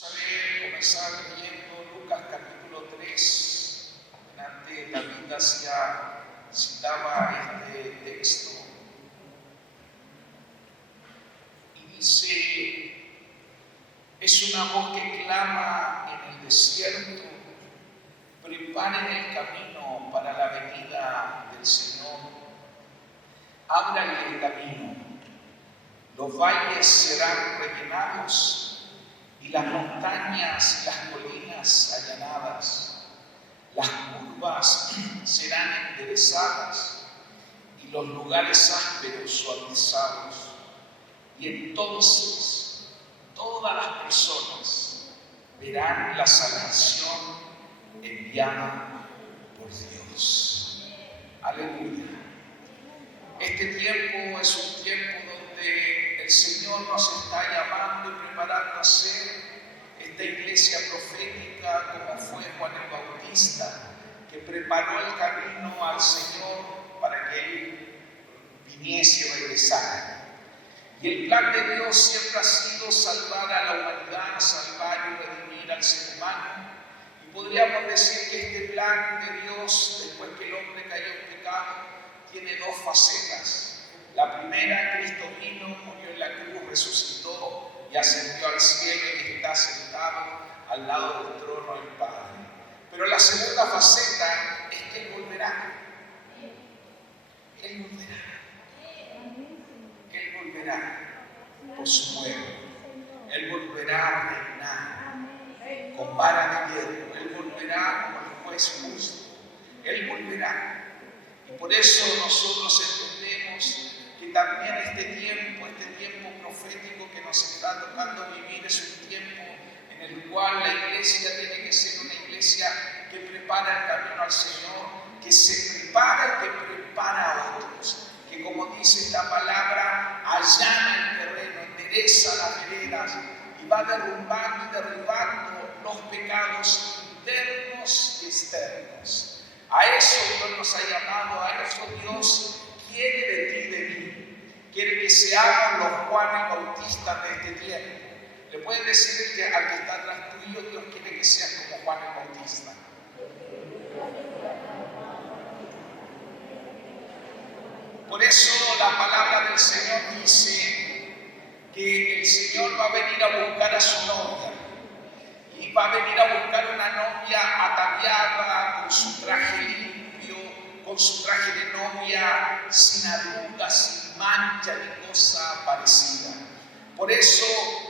Comenzar leyendo Lucas capítulo 3. Antes David citaba este texto y dice: es una voz que clama en el desierto, preparen el camino para la venida del Señor, ábranle el camino, los valles serán rellenados y las montañas y las colinas allanadas, las curvas serán enderezadas y los lugares ásperos suavizados, y entonces todas las personas verán la salvación enviada por Dios. Aleluya. Este tiempo es un tiempo donde el Señor nos está llamando y preparando a ser esta iglesia profética como fue Juan el Bautista, que preparó el camino al Señor para que Él viniese y regresara. Y el plan de Dios siempre ha sido salvar a la humanidad, salvar y redimir al ser humano. Y podríamos decir que este plan de Dios, después que el hombre cayó en pecado, tiene dos facetas. La primera, Cristo vino, murió en la cruz, resucitó y ascendió al cielo y está sentado al lado del trono del Padre. Pero la segunda faceta es que Él volverá. Él volverá. Él volverá por su pueblo. Él volverá a reinar con vara de hierro. Él volverá como el juez justo. Él volverá. Y por eso nosotros entendemos que también este tiempo profético que nos está tocando vivir es un tiempo en el cual la iglesia tiene que ser una iglesia que prepara el camino al Señor, que se prepara y que prepara a otros, que como dice esta palabra, allana el terreno, endereza las veredas y va derrumbando y derribando los pecados internos y externos. A eso Dios nos ha llamado, a eso Dios quiere de ti y de mí. Quiere que seamos los Juanes Bautistas de este tiempo. Le puedes decir que al que está atrás tuyo, Dios quiere que seas como Juan el Bautista. Por eso la palabra del Señor dice que el Señor va a venir a buscar a su novia. Y va a venir a buscar una novia ataviada con su traje limpio, con su traje de novia sin arrugas, sin mancha ni cosa parecida. Por eso,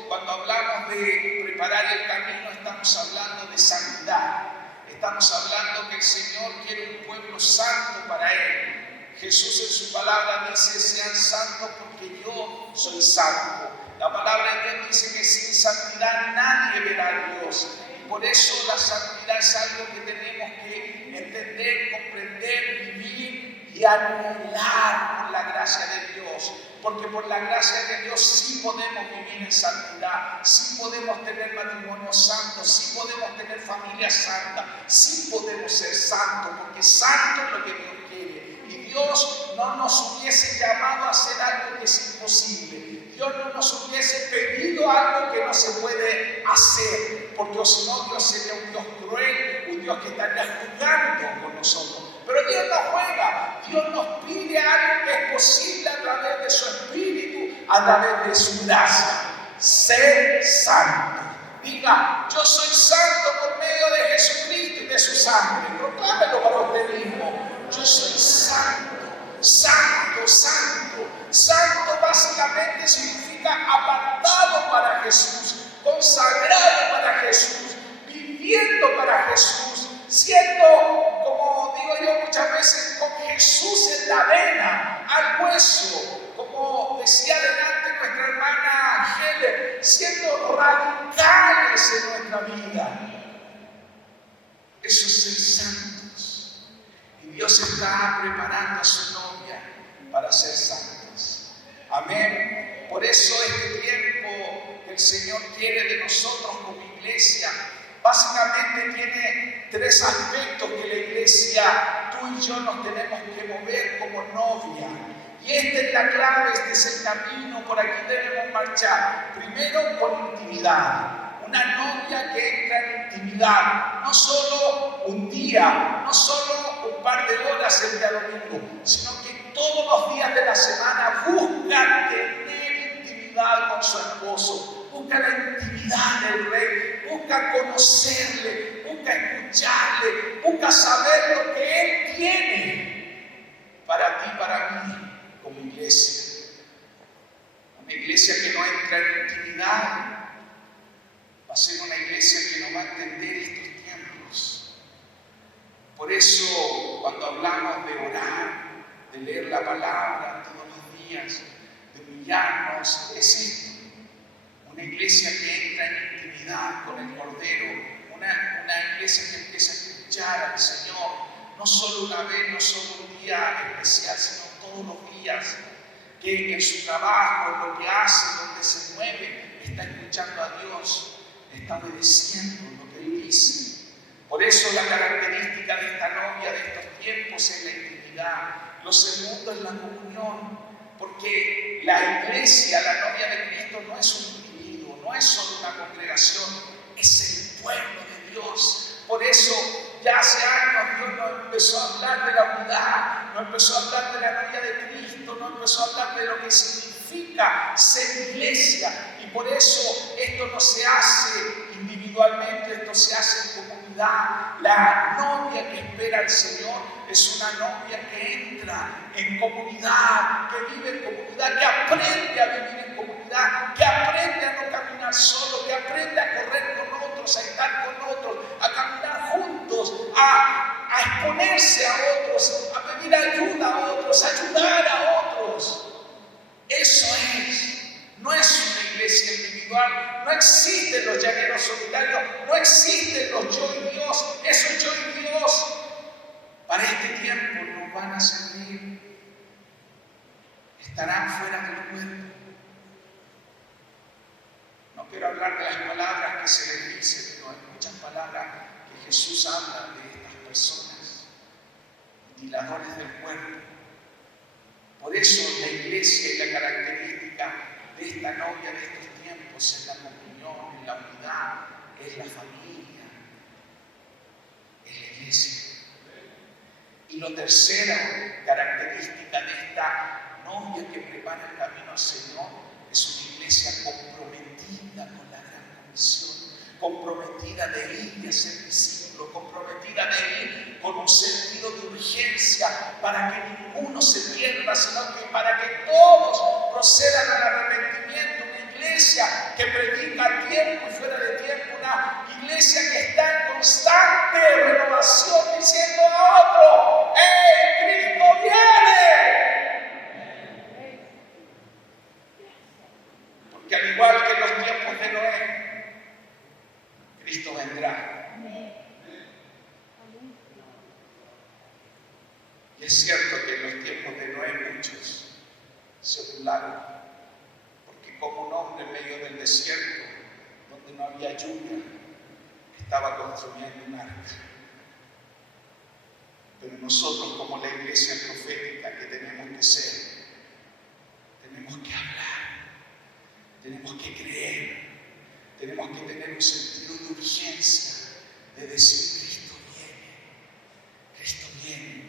cuando hablamos de preparar el camino, estamos hablando de santidad. Estamos hablando que el Señor quiere un pueblo santo para Él. Jesús en su palabra dice: sean santos porque yo soy santo. La palabra de Dios dice que sin santidad nadie verá a Dios. Y por eso la santidad es algo que tenemos que entender, comprender, vivir y anhelar por la gracia de Dios. Porque por la gracia de Dios sí podemos vivir en santidad, sí podemos tener matrimonio santo, sí podemos tener familia santa, sí podemos ser santos, porque santo es lo que Dios quiere. Y Dios no nos hubiese llamado a hacer algo que es imposible. Dios no nos hubiese pedido algo que no se puede hacer, porque si no, Dios sería un Dios cruel, un Dios que estaría jugando con nosotros. Pero Dios no juega, Dios nos pide algo que es posible a través de su Espíritu, a través de su gracia. Ser santo. Diga: yo soy santo por medio de Jesucristo y de su sangre. Proclámelo para usted mismo. Yo soy santo, santo, santo. Santo básicamente significa apartado para Jesús, consagrado para Jesús, viviendo para Jesús, siendo, como digo yo muchas veces, con Jesús en la vena, al hueso, como decía delante nuestra hermana Heller, siendo radicales en nuestra vida. Eso es ser santos. Y Dios está preparando a su novia para ser santos. Amén. Por eso este tiempo que el Señor quiere de nosotros como iglesia, básicamente tiene tres aspectos que la iglesia, tú y yo, nos tenemos que mover como novia. Y esta es la clave, este es el camino, por aquí debemos marchar. Primero, con intimidad. una novia que entra en intimidad, no solo un día, no solo un par de horas el día domingo, sino que todos los días de la semana busca tener intimidad con su esposo, busca la intimidad del Rey, busca conocerle, busca escucharle, busca saber lo que Él tiene para ti, para mí, como iglesia. Una iglesia que no entra en intimidad va a ser una iglesia que no va a entender estos tiempos. Por eso, cuando hablamos de orar, de leer la palabra todos los días, de humillarnos, es esto. Una iglesia que entra en intimidad con el Cordero, una iglesia que empieza a escuchar al Señor, no solo una vez, no solo un día especial, sino todos los días, que en su trabajo, en lo que hace, donde se mueve, está escuchando a Dios, está obedeciendo lo que Él dice. Por eso la característica de esta novia de estos tiempos es la intimidad. Lo segundo es la comunión, porque la iglesia, la novia de Cristo, no es un individuo, no es solo una congregación, es el pueblo de Dios. Por eso ya hace años Dios nos empezó a hablar de la unidad, nos empezó a hablar de la novia de Cristo, nos empezó a hablar de lo que significa ser iglesia. Y por eso esto no se hace individualmente, esto se hace en comunidad. La novia que espera al Señor es una novia que entra en comunidad, que vive en comunidad, que aprende a vivir en comunidad, que aprende a no caminar solo, que aprende a correr con otros, a estar con otros, a caminar juntos, a exponerse a otros, a pedir ayuda a otros, a ayudar a otros. Eso es. No es una iglesia individual, no existen los llaneros solitarios, no existen los yo y Dios. Esos yo y Dios para este tiempo no van a servir, estarán fuera del cuerpo. No quiero hablar de las palabras que se les dice, pero hay muchas palabras que Jesús habla de estas personas, mutiladores del cuerpo. Por eso la iglesia y la característica de esta novia de estos tiempos es la comunión, es la unidad, es la familia, es la iglesia. Y la tercera característica de esta novia que prepara el camino al Señor es una iglesia comprometida con la gran comisión, comprometida de ir y hacer discípulos, comprometida de ir con un sentido de urgencia para que ninguno se pierda, sino que para que todos procedan al arrepentimiento. Una iglesia que predica a tiempo y fuera de tiempo, una iglesia que está en constante renovación diciendo a otro: ¡Hey, Cristo viene! Porque al igual que en los tiempos de Noé, Cristo vendrá. Y es cierto que en los tiempos de Noé muchos se burlaron, porque como un hombre en medio del desierto, donde no había lluvia, estaba construyendo un arca. Pero nosotros, como la iglesia profética que tenemos que ser, tenemos que hablar, tenemos que creer, tenemos que tener un sentido de urgencia, de decir: Cristo viene, Cristo viene.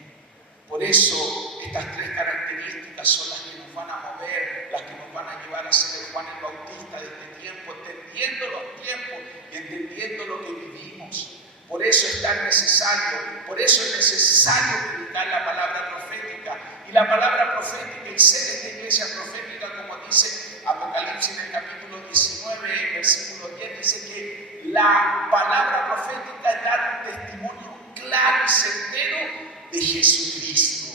Por eso estas tres características son las que nos van a mover, las que nos van a llevar a ser el Juan el Bautista de este tiempo, entendiendo los tiempos y entendiendo lo que vivimos. Por eso es tan necesario, por eso es necesario predicar la palabra profética. Y la palabra profética, el ser esta iglesia profética, como dice Apocalipsis en el capítulo 19, versículo 10, dice que la palabra profética es dar un testimonio claro y certero de Jesucristo.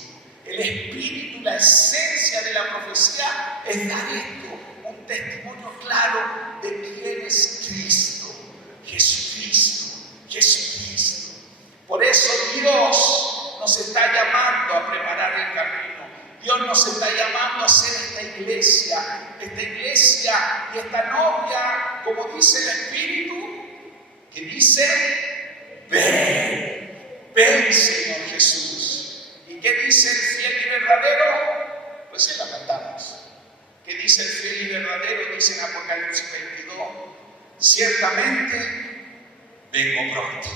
El espíritu, la esencia de la profecía es dar esto, un testimonio claro de quién es Cristo, Jesucristo, Jesucristo. Por eso Dios nos está llamando a preparar el camino. Dios nos está llamando a hacer esta iglesia y esta novia, como dice el Espíritu, que dice: ven, ven, Señor Jesús. ¿Y qué dice el fiel y verdadero? Pues sí la cantamos. ¿Qué dice el fiel y verdadero? Dice en Apocalipsis 22: ciertamente ciertamente vengo pronto.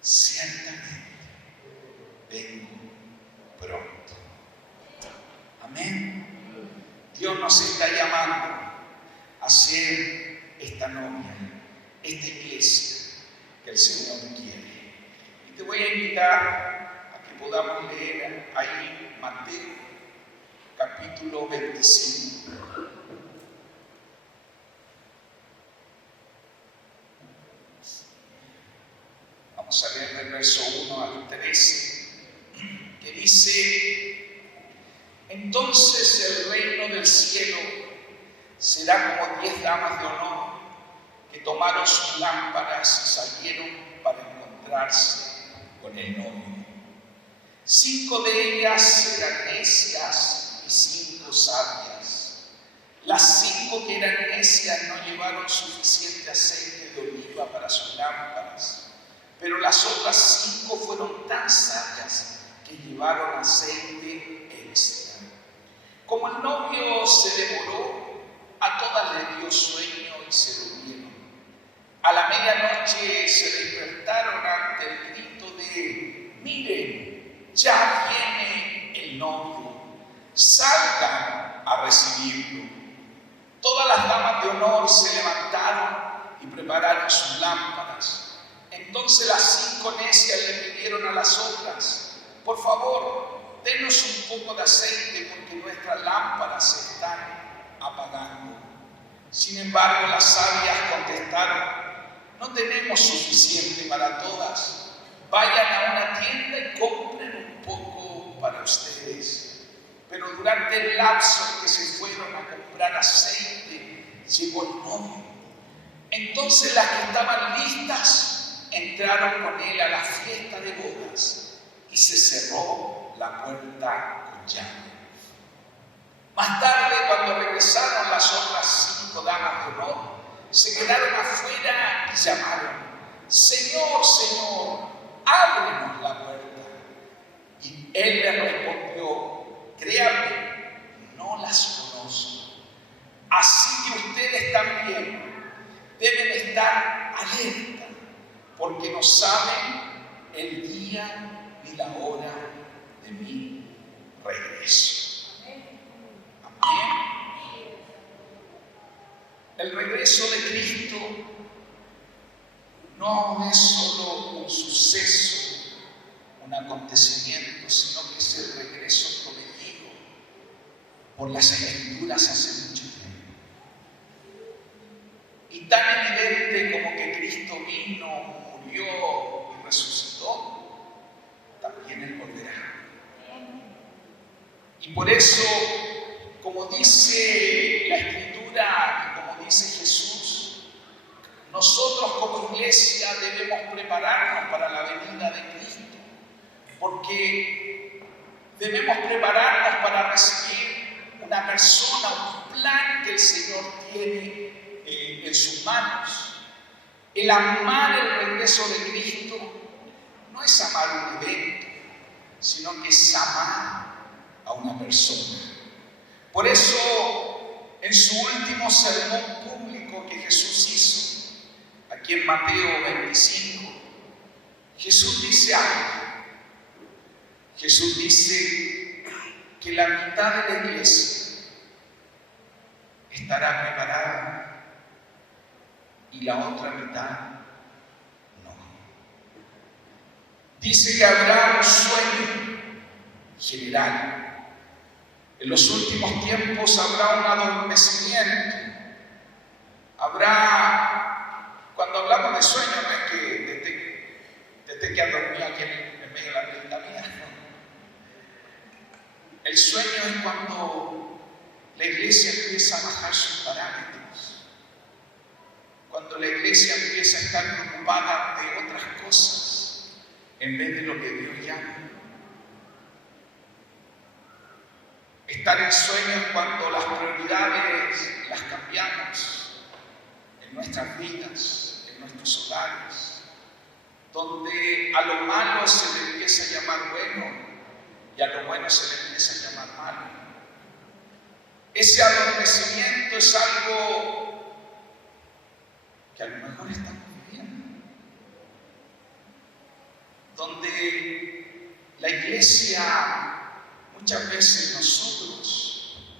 Ciertamente vengo pronto. Amén. Dios nos está llamando a ser esta novia, esta iglesia que el Señor quiere. Y te voy a invitar a que podamos leer ahí Mateo capítulo 25. Vamos a leer del verso 1 al 13, que dice: entonces el reino del cielo será como 10 damas de honor que tomaron sus lámparas y salieron para encontrarse con el novio. 5 de ellas eran necias y 5 sabias. Las 5 que eran necias no llevaron suficiente aceite de oliva para sus lámparas, pero las otras 5 fueron tan sabias que llevaron aceite extra. Como el novio se demoró, a todas les dio sueño y se durmieron. A la medianoche se despertaron ante el grito de: miren, ya viene el novio, salgan a recibirlo. Todas las damas de honor se levantaron y prepararon sus lámparas. Entonces las 5 necias le pidieron a las otras: por favor, denos un poco de aceite porque nuestras lámparas se están apagando. Sin embargo, las sabias contestaron: no tenemos suficiente para todas. Vayan a una tienda y compren un poco para ustedes. Pero durante el lapso en que se fueron a comprar aceite, llegó el novio. Entonces las que estaban listas entraron con él a la fiesta de bodas y se cerró la puerta con llave. Más tarde, cuando regresaron las otras 5 damas de honor, se quedaron afuera y llamaron: Señor, Señor, ábrenos la puerta. Y él les respondió: créanme, no las conozco. Así que ustedes también deben estar alerta, porque no saben el día ni la hora de mi regreso. Amén. El regreso de Cristo no es solo un suceso, un acontecimiento, sino que es el regreso prometido por las Escrituras hace mucho tiempo. Y tan evidente como que Cristo vino, murió y resucitó, también Él volverá. Y por eso, como dice la Escritura y como dice Jesús, nosotros como iglesia debemos prepararnos para la venida de Cristo, porque debemos prepararnos para recibir una persona, un plan que el Señor tiene en sus manos. El amar el regreso de Cristo no es amar un evento, sino que es amar a una persona. Por eso, en su último sermón público que Jesús hizo, aquí en Mateo 25, Jesús dice algo. Jesús dice que la mitad de la iglesia estará preparada y la otra mitad no. Dice que habrá un sueño general. En los últimos tiempos habrá un adormecimiento. Cuando hablamos de sueño, no es que te esté quedando dormido aquí en medio de la predica mía. El sueño es cuando la iglesia empieza a bajar sus parámetros. Cuando la iglesia empieza a estar preocupada de otras cosas en vez de lo que Dios llama. Estar en sueños cuando las prioridades las cambiamos en nuestras vidas, en nuestros hogares, donde a lo malo se le empieza a llamar bueno y a lo bueno se le empieza a llamar malo. Ese adormecimiento es algo que a lo mejor estamos viviendo, donde la iglesia, muchas veces nosotros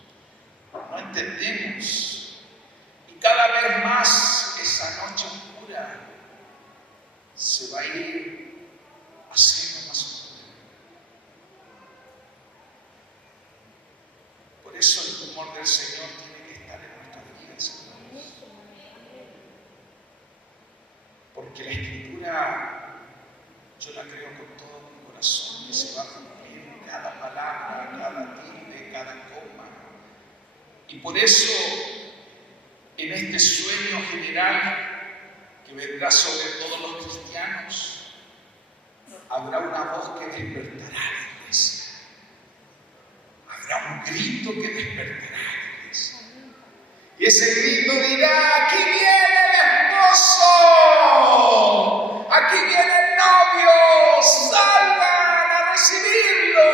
no entendemos, y cada vez más esa noche oscura se va a ir haciendo más oscura. Por eso el temor del Señor tiene que estar en nuestras vidas, hermanos. Porque la Escritura, yo la creo con todo mi corazón, que se va a cumplir cada palabra, cada tilde, cada coma. Y por eso, en este sueño general que vendrá sobre todos los cristianos, habrá una voz que despertará a la iglesia. Habrá un grito que despertará a la iglesia. Y ese grito dirá: aquí viene el esposo, aquí viene el novio, salgan a recibirlo.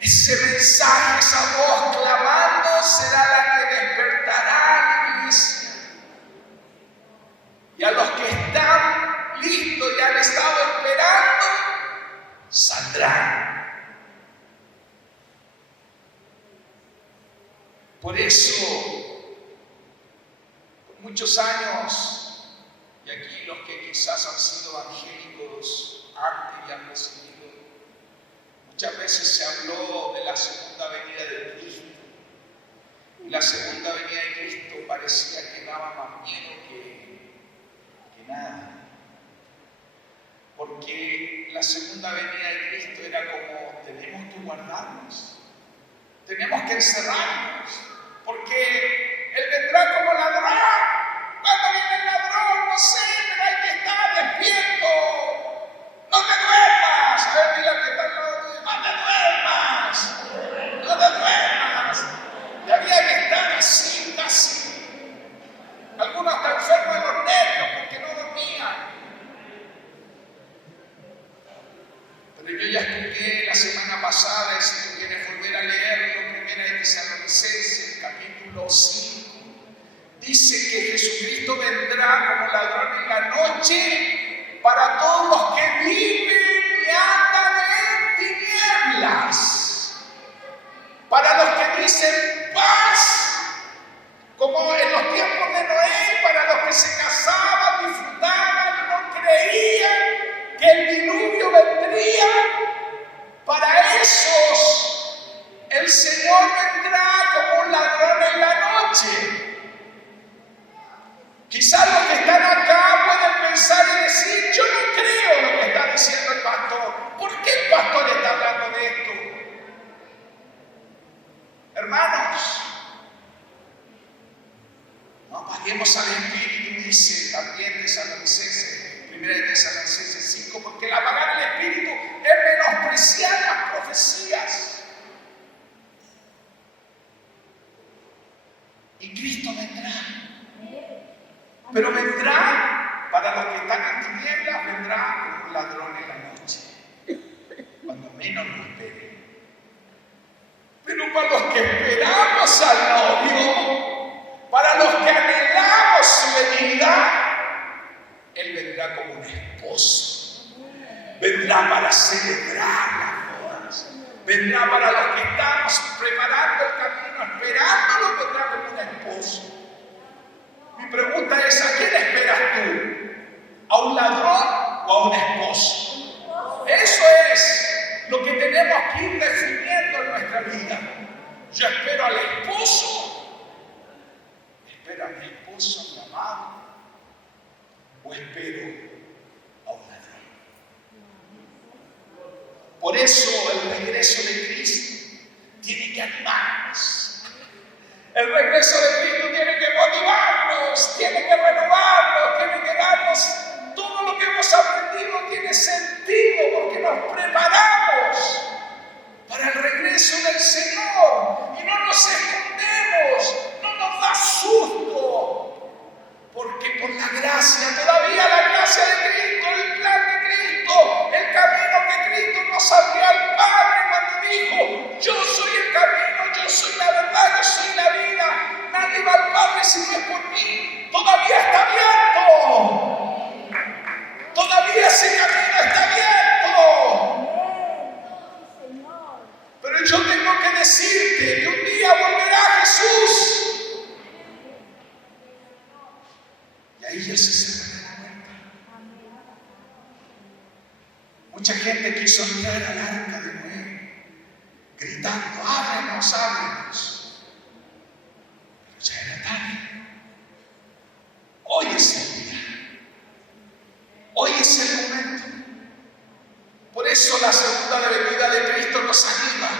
Ese mensaje, esa voz clamando, será la que despertará a la iglesia. Y a los que están listos y han estado esperando, saldrán. Por eso, por muchos años, y aquí los que quizás han sido evangélicos antes y han recibido, muchas veces se habló de la segunda venida de Cristo. Y la segunda venida de Cristo parecía que daba más miedo que nada. Porque la segunda venida de Cristo era como: tenemos que guardarnos, tenemos que encerrarnos, porque Él vendrá como ladrón. ¿Cuándo viene el ladrón? No sé, pero hay que estar despierto. No te duermas. A ver, mira que está al lado tuyo. No te duermas. No te duermas. Y había que estar así, casi. Algunos están enfermos de los nervios porque no dormían. Pero yo ya expliqué la semana pasada, y si tú quieres volver a leerlo, Primera de Tesalonicenses, capítulo 5, dice que Jesucristo vendrá como ladrón en la noche para todos los que viven y andan en tinieblas, para los que dicen paz, como en los tiempos de Noé, para los que se casaban, disfrutaban y no creían que el diluvio vendría. Para esos el Señor vendrá como un ladrón en la noche. Quizás los que están acá pueden pensar y decir: yo no creo lo que está diciendo el pastor. ¿Por qué el pastor está hablando de esto? Hermanos, no apaguemos al Espíritu, dice también Tesalonicenses, Primera de Tesalonicenses 5, porque el apagar el Espíritu es menospreciar las profecías. Y Cristo vendrá. Pero vendrá, para los que están en tinieblas, vendrá como un ladrón en la noche, cuando menos lo esperen. Pero para los que esperamos al novio, para los que anhelamos su venida, Él vendrá como un esposo. Vendrá para celebrar las bodas. Vendrá para los que estamos preparando el camino, esperándolo, vendrá como un esposo. Mi pregunta es: ¿a quién esperas tú? ¿A un ladrón o a un esposo? Eso es lo que tenemos que ir definiendo en nuestra vida. Yo espero al esposo, espero a mi esposo, a mi amado, o espero a un ladrón. Por eso el regreso de Cristo tiene que animarnos. El regreso de Cristo tiene que motivarnos, tiene que renovarnos, tiene que darnos todo lo que hemos aprendido. Tiene sentido porque nos preparamos para el regreso del Señor y no nos escondemos, no nos da susto, porque por la gracia, todavía la gracia de Cristo, el plan de Cristo, el camino que Cristo nos abrió al Padre cuando dijo: yo soy el camino, yo soy la verdad, yo soy la vida, nadie va al Padre ahí ya se cerrará la puerta. Mucha gente quiso entrar al arca de Noé, gritando: ábrenos, ábrenos. Pero ya era tarde. Hoy es el día. Hoy es el momento. Por eso la segunda venida de Cristo nos anima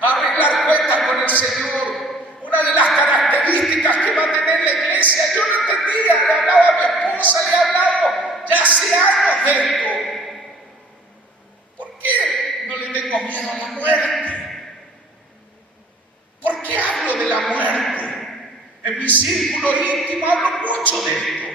a arreglar cuentas con el Señor. Una de las características que va a tener la iglesia, yo no entendía, le hablaba a mi esposa, le he hablado ya hace años de esto. ¿Por qué no le tengo miedo a la muerte? ¿Por qué hablo de la muerte? En mi círculo íntimo hablo mucho de esto.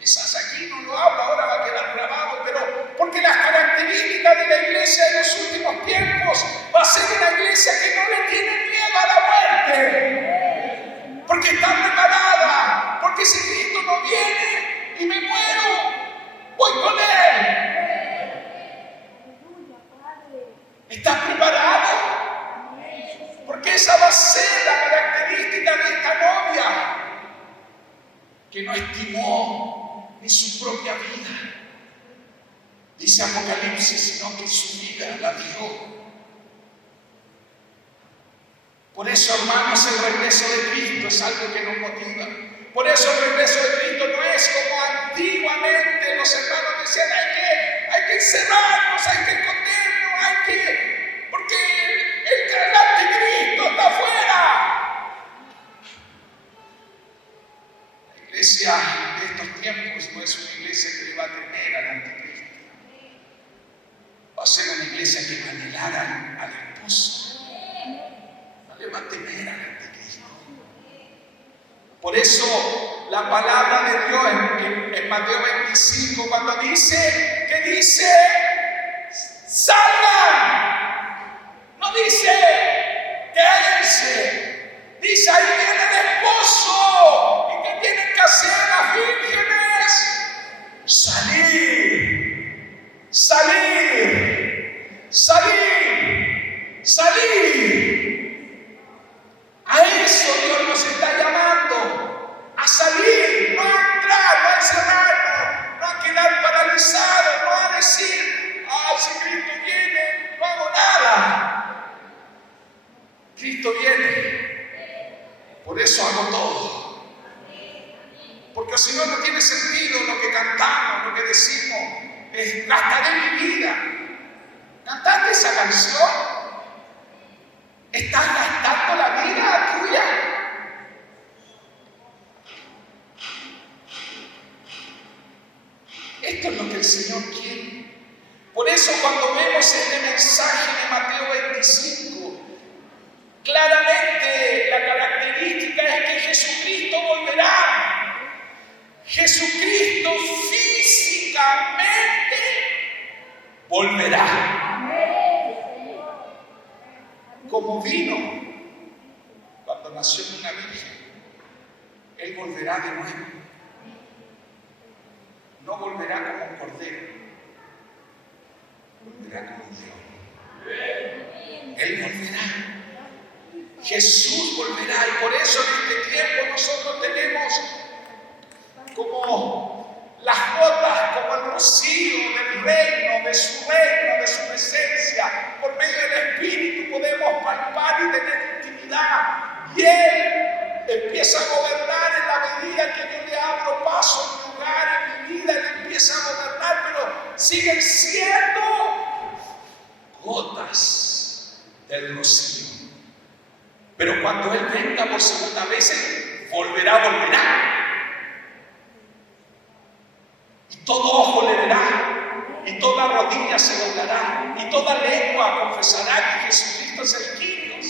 Quizás aquí no lo hablo, ahora va a quedar grabado, pero porque las características de la iglesia de los últimos tiempos va a ser una iglesia que no le tiene miedo a la muerte, porque está preparada, porque si Cristo no viene y me muero, voy con Él. ¿Estás preparado? Porque esa va a ser la característica de esta novia, que no estimó ni su propia vida, dice Apocalipsis, sino que su vida la dio. Por eso, hermanos, el regreso de Cristo es algo que nos motiva. Por eso el regreso de Cristo no es como antiguamente los hermanos decían: hay que encerrarnos, hay que escondernos, porque el anticristo está afuera. La iglesia de estos tiempos no es una iglesia que le va a temer al anticristo. Va a ser una iglesia que va a anhelar al esposo. No le va a temer al anticristo. Por eso la palabra de Dios en Mateo 25, cuando dice, salgan, no dice quédense, dice ahí viene el esposo. ¿Y qué tienen que hacer las vírgenes? Salir, salir, salir, salir. A eso Dios nos está llamando, a salir, no a entrar, no a encerrarnos, no a quedar paralizados, no a decir: si Cristo viene, no hago nada. Cristo viene, por eso hago todo. Porque si no, no tiene sentido lo que cantamos, lo que decimos. Gastaré mi vida. ¿Cantaste esa canción? ¿Estás gastando la vida tuya? Esto es lo que el Señor quiere. Por eso, cuando vemos este mensaje de Mateo 25, claramente la característica es que Jesucristo volverá. Jesucristo físicamente volverá. Como vino cuando nació en una virgen, Él volverá de nuevo. No volverá como un cordero, volverá como un león. Él volverá. Jesús volverá. Y por eso en este tiempo nosotros tenemos como las gotas, como el rocío del reino, de su presencia. Por medio del Espíritu podemos palpar y tener intimidad. Y Él empieza a gobernar en la medida que yo le abro paso en mi hogar, en mi vida. Él empieza a gobernar, pero siguen siendo gotas del rocío. Pero cuando Él venga por segunda vez, Él volverá. Y todo ojo le verá, y toda rodilla se doblará, y toda lengua confesará que Jesucristo es el Kyrios.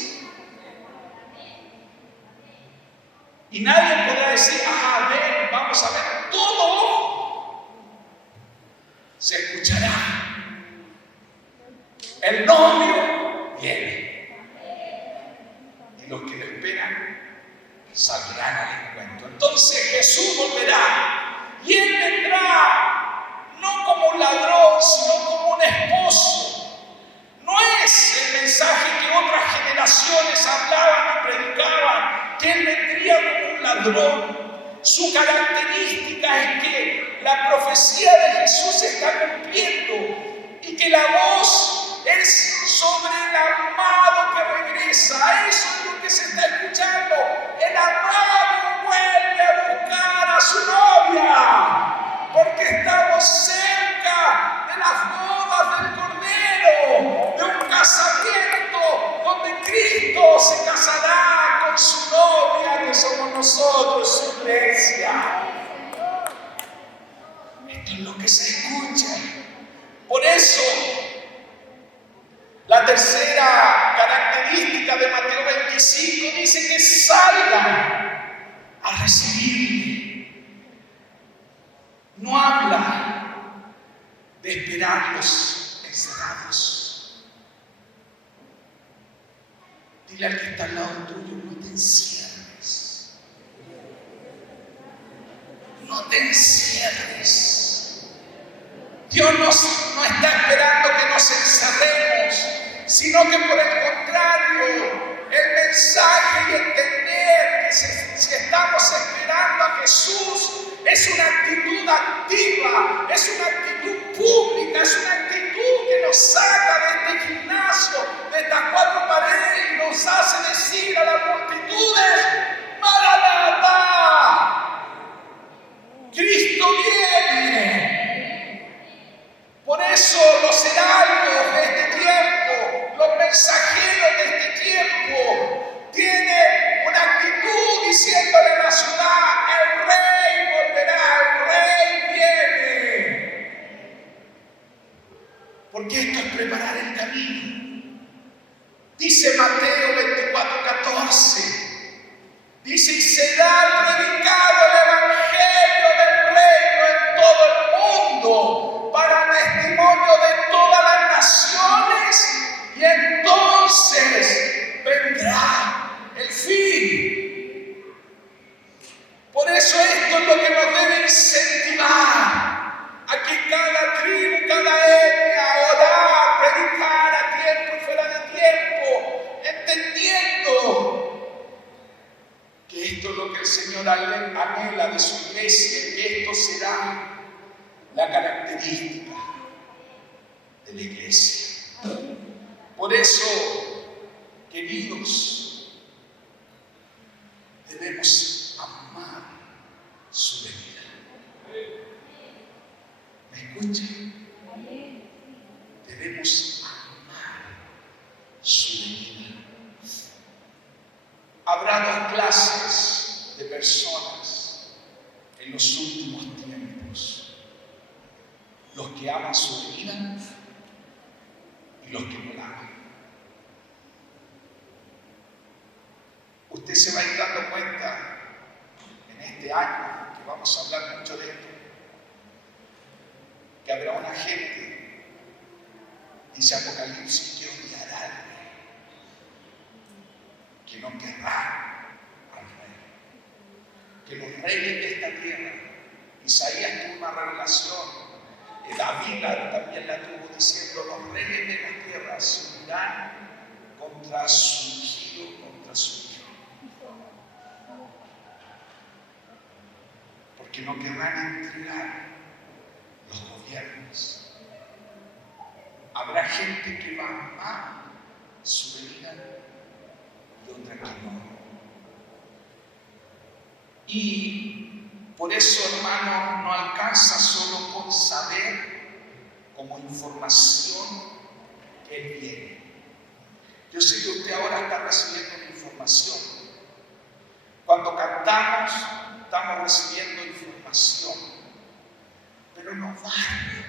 Y nadie podrá decir: ven, vamos a ver. Todo ojo se escuchará. El novio viene. Y los que lo esperan saldrán al encuentro. Entonces Jesús volverá. Y Él vendrá no como un ladrón, sino como un esposo. No es el mensaje que otras generaciones hablaban y predicaban, que Él vendría como un ladrón. Su característica es que la profecía de Jesús se está cumpliendo y que la voz es sobre el amado que regresa. Eso es lo que se está escuchando. El amado vuelve a buscar a su novia, porque estamos cerca de las bodas del Cordero, de un casamiento donde Cristo se casará con su novia, que somos nosotros, su iglesia. Esto es lo que se escucha. Por eso, la tercera característica de Mateo 25 dice que salgan a recibirle. No habla de esperarlos encerrados. Dile al que está al lado tuyo, no te encierres. No te encierres. Dios no está esperando que nos encerremos, sino que por el contrario, el mensaje y entender que si estamos esperando a Jesús, es una actitud activa, es una actitud pública, es una actitud que nos saca de este gimnasio, de estas cuatro paredes y nos hace decir a las multitudes: ¡Maranatá! ¡Cristo viene! Por eso los heraldos de este tiempo, los mensajeros de este tiempo, tienen una actitud diciéndole a la ciudad: el rey volverá, el rey viene. Porque esto es preparar el camino. Dice Mateo 24:14. Dice: y será predicado el evangelio del reino en todo el mundo, para testimonio de todas las naciones, y entonces vendrá el fin. Por eso esto es lo que nos debe incentivar a que cada tribu, cada etnia, orar, predicar a tiempo y fuera de tiempo, entendiendo que esto es lo que el Señor anhela de su iglesia, que esto será la característica de la iglesia. Por eso, queridos, debemos amar su venida. ¿Me escuchan? Debemos amar su venida. Habrá dos clases de personas en los últimos tiempos: los que aman su venida y los que no la aman. Usted se va a ir dando cuenta en este año, que vamos a hablar mucho de esto, que habrá una gente, dice Apocalipsis, que odiará al rey, que no querrá al rey, que los reyes de esta tierra, Isaías tuvo una revelación, David también la tuvo, diciendo: los reyes de la tierra se unirán contra su ungido, contra su hijo, porque no querrán entregar los gobiernos. Habrá gente que va a amar su venida y otra que no. Y por eso, hermano, no alcanza solo con saber como información que Él viene. Yo sé que usted ahora está recibiendo una información. Cuando cantamos, estamos recibiendo información. Pero no vale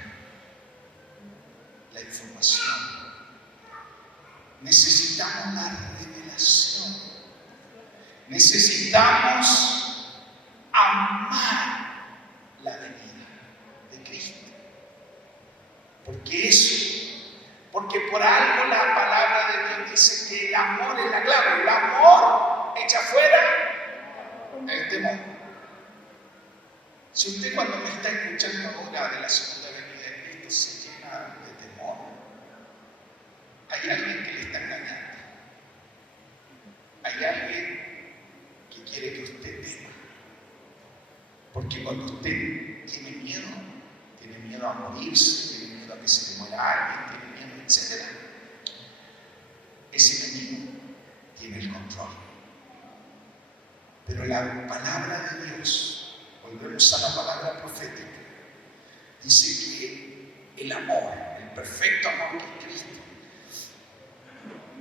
la información. Necesitamos la revelación. Necesitamos amar la venida de Cristo. Porque por algo la palabra de Dios dice que el amor es la clave. El amor echa fuera el temor. Si usted, cuando me está escuchando ahora de la segunda venida de Cristo, se llena de temor, hay alguien que le está engañando. Hay alguien que quiere que usted tema. Porque cuando usted tiene miedo a morirse, tiene miedo a que se le muera alguien, tiene miedo, etc., ese enemigo tiene el control. Pero la palabra de Dios, volvemos a la palabra profética, dice que el amor, el perfecto amor que es Cristo,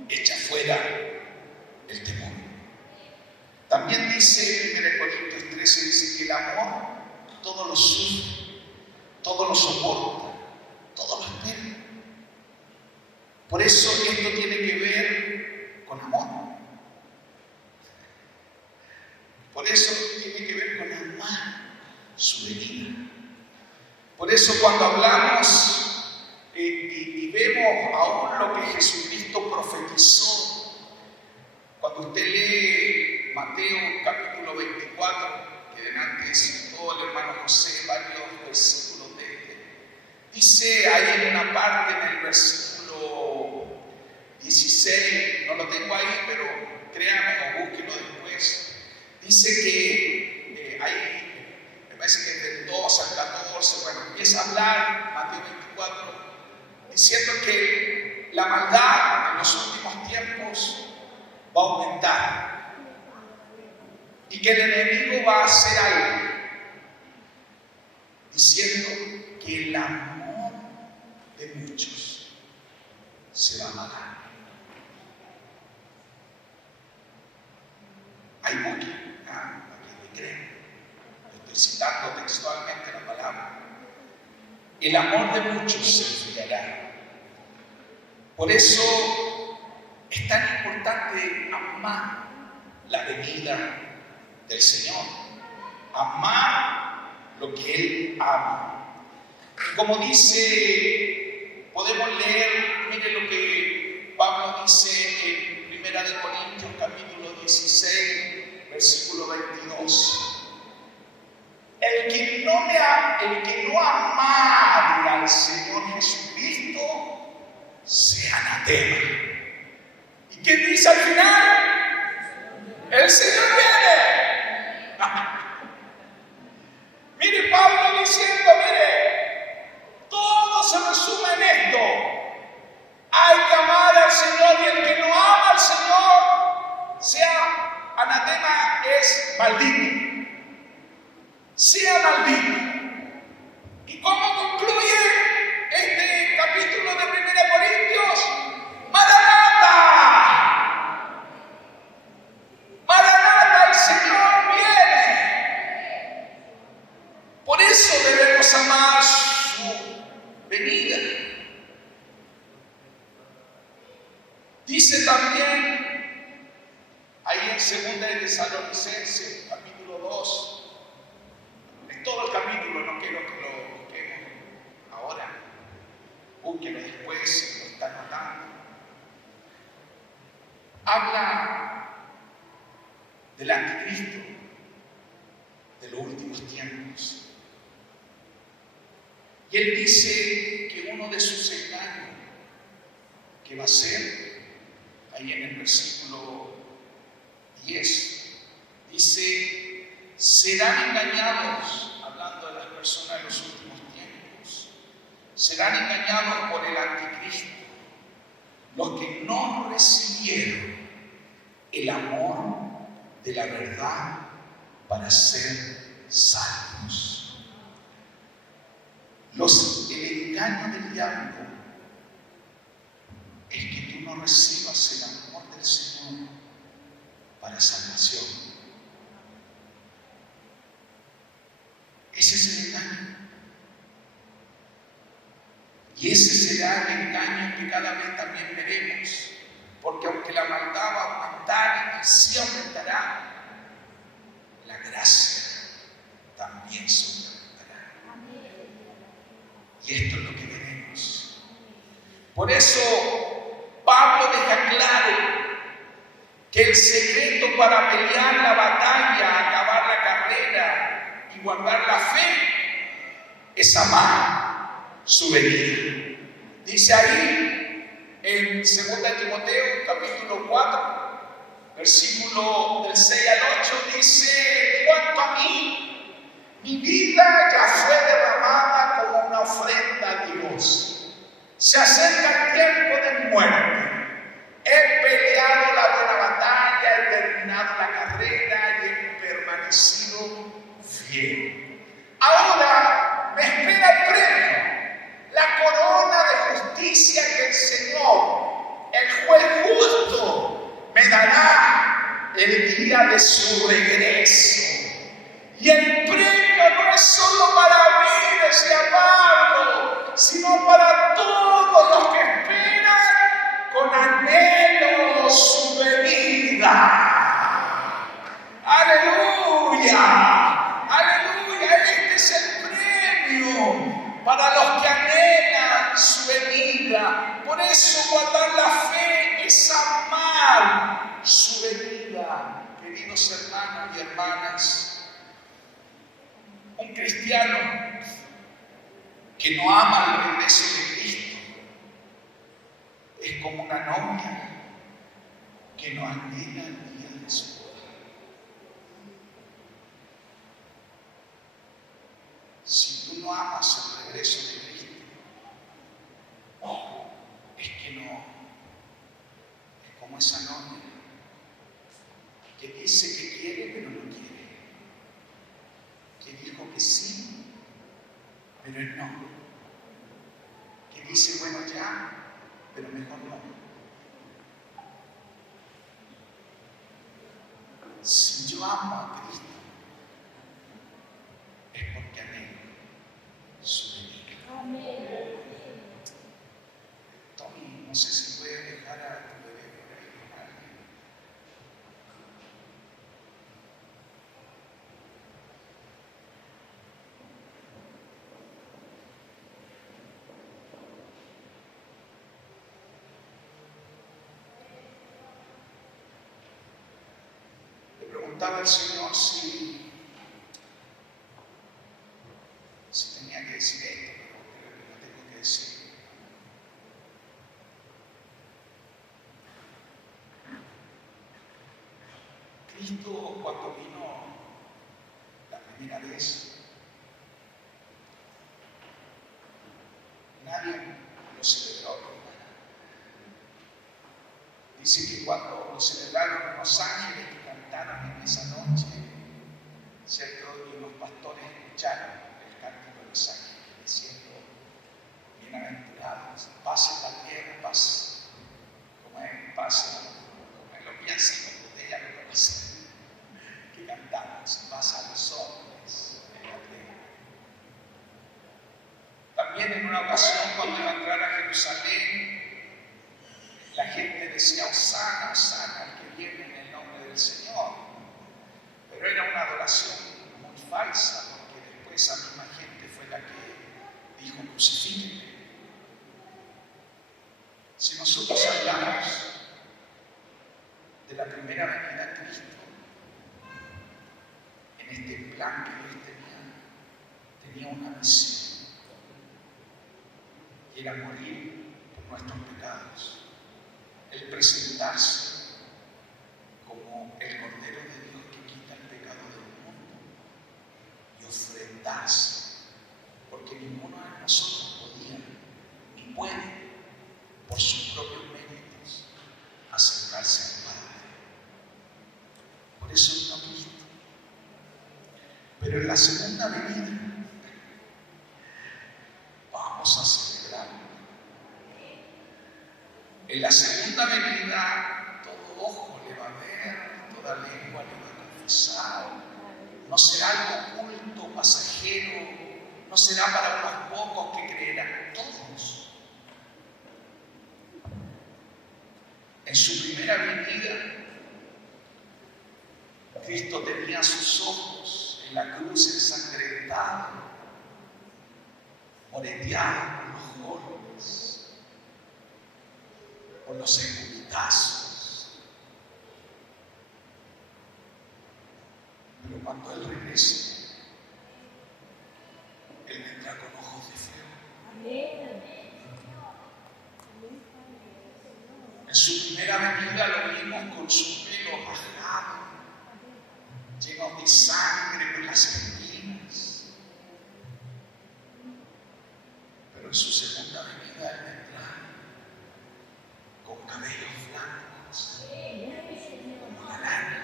echa fuera el temor. También dice 1 Corintios 13, dice que el amor todo lo sufre, todo lo soporta, todo lo espera. Por eso esto tiene que ver con amor. Por eso tiene que ver con amar su venida. Por eso cuando hablamos y vemos aún lo que Jesucristo profetizó, cuando usted lee Mateo capítulo 24, que delante citó el hermano José varios versículos de este, dice ahí en una parte, en el versículo 16, no lo tengo ahí, pero créanme o búsquenlo después, dice que ahí, me parece que es del 2 al 14, bueno, empieza a hablar Mateo 24, diciendo que la maldad en los últimos tiempos va a aumentar y que el enemigo va a hacer algo, diciendo que el amor de muchos se va a apagar. Hay muchos, para que me crean, estoy citando textualmente la palabra. El amor de muchos se enfriará. Por eso es tan importante amar la venida del Señor, amar lo que Él ama. Como dice, podemos leer, mire lo que Pablo dice en 1 Corintios capítulo 16, versículo 22. El que no amare al Señor Jesucristo, sea anatema. ¿Y qué dice al final? El Señor viene. Mire Pablo diciendo, mire, todo se resume en esto. Hay que amar al Señor y el que no ama al Señor, sea anatema, es maldito. Sea maldito. ¿Y cómo concluye este capítulo de 1 Corintios? ¡Maranata! ¡Maranata! ¡El Señor viene! Por eso debemos amar su venida. Dice también ahí en 2 de Tesalonicenses, capítulo 2, todo el capítulo, no quiero que lo busquemos ahora, búsquelo después si lo están notando. Habla del anticristo, de los últimos tiempos. Y él dice que uno de sus engaños, que va a ser, ahí en el versículo 10, dice, serán engañados, hablando de las personas en los últimos tiempos, serán engañados por el anticristo, los que no recibieron el amor de la verdad para ser salvos. El engaño del diablo es que tú no recibas el amor del Señor para salvación. Ese es el engaño. Y ese será el engaño que cada vez también veremos. Porque aunque la maldad va a aumentar y sí aumentará, la gracia también se aumentará. Y esto es lo que veremos. Por eso Pablo deja claro que el secreto para pelear la batalla, acabar la carrera y guardar la fe es amar su venida. Dice ahí en 2 Timoteo capítulo 4, versículo del 6 al 8, dice: cuanto a mí, Mi vida ya fue derramada como una ofrenda a Dios. Se acerca el tiempo de mi muerte. He peleado la buena batalla, he terminado la carrera y he permanecido fiel. Ahora me espera el premio, la corona de justicia que el Señor, el juez justo, me dará el día de su regreso. Y el premio no es solo para mí, decía Pablo, sino para todos los que esperan con anhelo su venida. ¡Aleluya! ¡Aleluya! Este es el premio para los que anhelan su venida. Por eso guardar la fe es amar su venida. Queridos hermanos y hermanas, un cristiano que no ama el regreso de Cristo es como una novia que no anhela el día de su boda. Si tú no amas el regreso de Cristo, es que no, es como esa novia que dice que quiere pero no quiere, que dijo que sí, pero él no, que dice bueno ya, pero mejor no. Si yo amo a Cristo, es porque anhelo su venida. Amén. Tommy, no sé si puedes dejar a tu bebé por ahí con alguien. Preguntaba al Señor si tenía que decir esto, pero creo que lo tengo que decir. Cristo, cuando vino la primera vez, nadie lo celebró. Dice que cuando lo celebraron los ángeles que cantaron en esa noche, ¿cierto? Y los pastores escucharon el cántico de los ángeles diciendo, bienaventurados, pase la tierra, pase, como es, pase, como es los villancicos de ella lo conocen, que cantamos, pase a los hombres en la tierra. También en una ocasión cuando iba a entrar a Jerusalén, la gente decía, Hosana, Hosana, el que viene en el nombre del Señor. Pero era una adoración muy falsa, porque después esa misma gente fue la que dijo, crucifíquenme. Si nosotros hablamos de la primera venida de Cristo, en este plan que Dios tenía una misión, y era morir por nuestros pecados. El presentarse como el Cordero de Dios que quita el pecado del mundo y ofrendarse, porque ninguno de nosotros podía ni puede por sus propios méritos acercarse al Padre. Por eso vino Cristo. Pero en la segunda venida vamos a celebrarlo. En la segunda venida, todo ojo le va a ver, toda lengua le va a confesar. No será algo oculto, pasajero, no será para unos pocos que creerán, todos. En su primera venida, Cristo tenía sus ojos en la cruz ensangrentado, moreteado por los golpes, por los escupitazos. Pero cuando Él regrese, Él vendrá con ojos de fuego. En su primera venida lo vimos con su pelo rajado, lleno de sangre por las espinas. en su segunda venida Él vendrá con cabellos blancos, como la lana.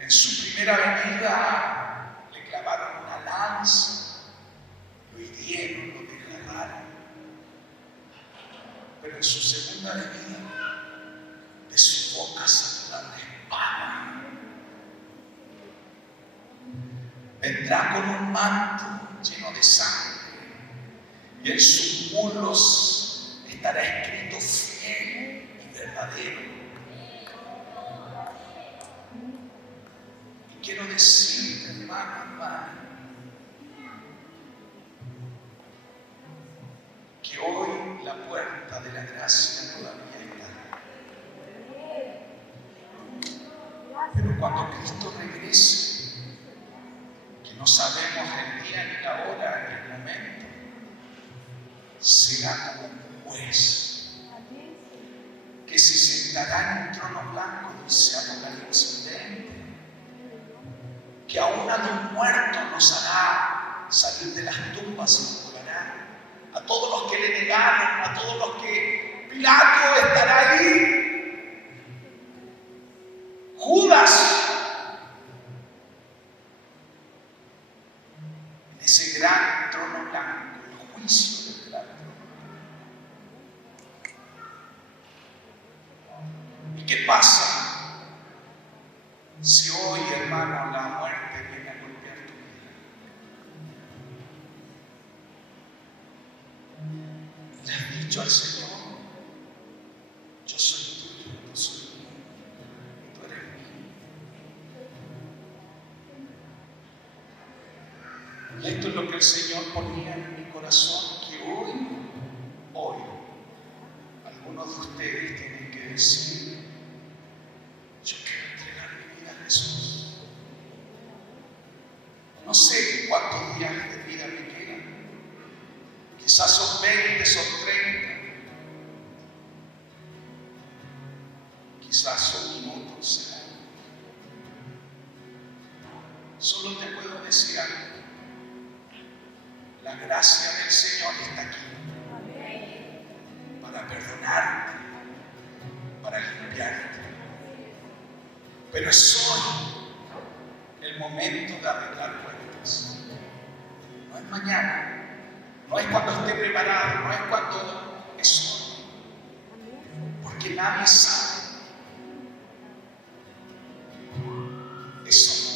En su primera venida le clavaron una lanza, lo hirieron, lo desgarraron. Pero en su segunda venida, de su boca saldrá una espada. Vendrá con un manto lleno de sangre y en sus muslos estará escrito fiel y verdadero. Y quiero decirte, hermano, hermana, que hoy la puerta de la gracia todavía está. Pero cuando Cristo regrese, que no sabemos el día ni la hora ni el momento, será como un juez que se sentará en un trono blanco, dice Apocalipsis 20, que aún a los muertos nos hará salir de las tumbas y nos juzgará. A todos los que le negaron, a todos los que Pilato estará ahí, Judas, en ese gran trono blanco, el juicio del gran trono blanco. ¿Y qué pasa si hoy, hermano, la muerte viene a golpear tu vida? Le has dicho al Señor: yo soy tuyo, tú soy mío, tú eres mío. Y esto es lo que el Señor ponía en mi corazón, que hoy, algunos de ustedes tienen que decir: yo quiero entregar mi vida a Jesús. No sé cuántos días de vida me quedan. Quizás son 20, son 30. Quizás son minutos, será. Solo te puedo decir algo. La gracia del Señor está aquí para perdonarte, para limpiarte. Pero es hoy el momento de arreglar cuentas. No es mañana, no es cuando esté preparado, no es cuando, es hoy. Porque nadie sabe. Es hoy.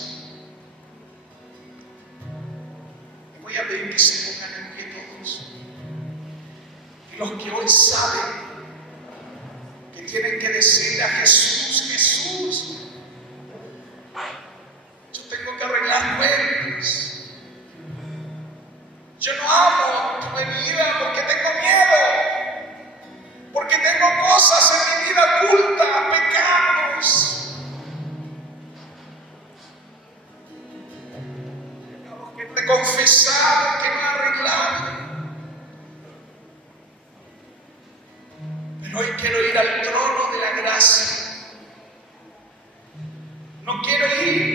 Me voy a pedir que se pongan en pie todos. Y los que hoy saben que tienen que decirle a Jesús: Jesús, yo tengo que arreglar cuentas. Yo no amo tu venida porque tengo miedo, porque tengo cosas en mi vida ocultas, pecados. Pecados que no he confesado, que no he arreglado. Pero hoy quiero ir al trono de la gracia. No quiero ir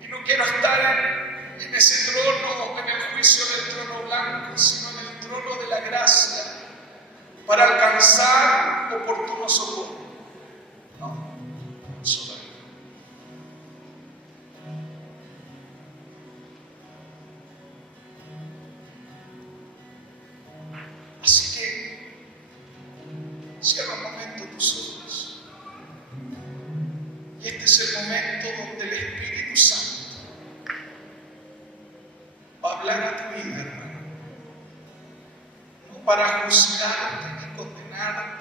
y no quiero estar en ese trono, en el juicio del trono blanco, sino en el trono de la gracia, para alcanzar oportuno socorro. No, solo. Así que cierra un momento tus ojos. Y este es el momento donde el Espíritu Santo va a hablar a tu vida, hermano. No para juzgarte ni condenarte,